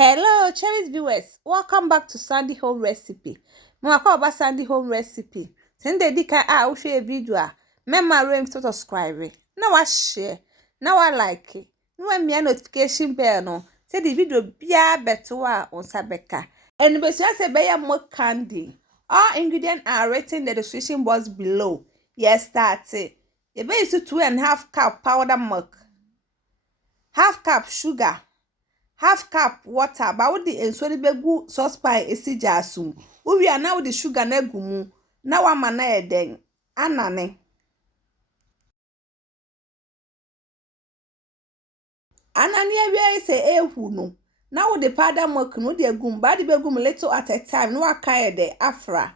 Hello, cherished viewers. Welcome back to Sandy Home Recipe. Mwaka oba Sandy Home Recipe. Sende dika ushe video. Mema rem to subscribe. Na wa share. Na wa like. Na wa notification bell no. Say the video biya beto on sabeka. And be say be more candy. All ingredients are written in the description box below. Yes, start it. You be use 2.5 cup powder milk. Half cup sugar. Half cup water ba wo de enso ne begu saucepan esi jasum wo wi ana wo de sugar na gumu na wa ma na eden anane wi se ehu no na wo de powder milk no de gum ba de begum little at a time no aka ede afra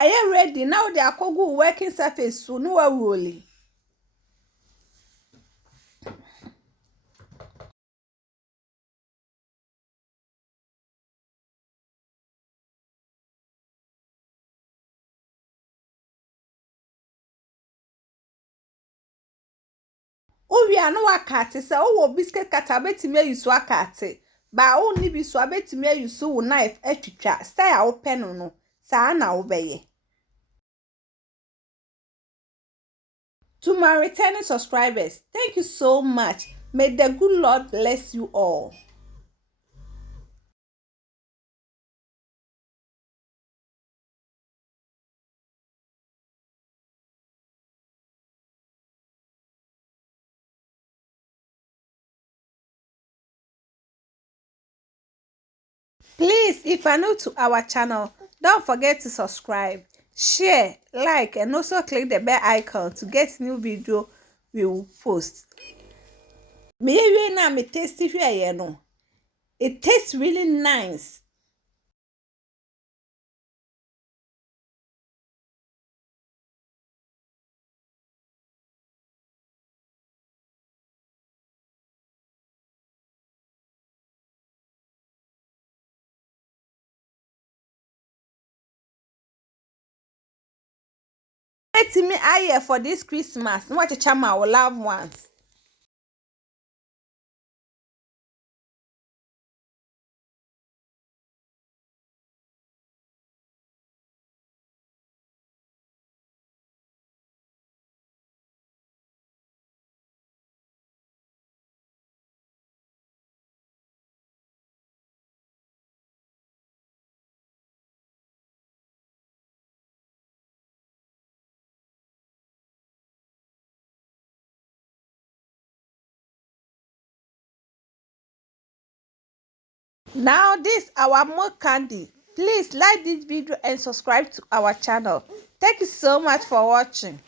are you ready now de akogu working surface so no wa rolling. Owi anu wakate se owo biscuit cutter betime yusu akate ba o ni bi so abetime yusu wo knife atwitwa style wo pen no sa na wo beye. To my returning subscribers, thank you so much. May the good Lord bless you all. Please, if you're new to our channel, don't forget to subscribe, share, like, and also click the bell icon to get new video we will post. Me na me tasty here no. It tastes really nice. Let me aye for this Christmas. Watch a chama our loved ones. Now this our milk candy. Please like this video and subscribe to our channel. Thank you so much for watching.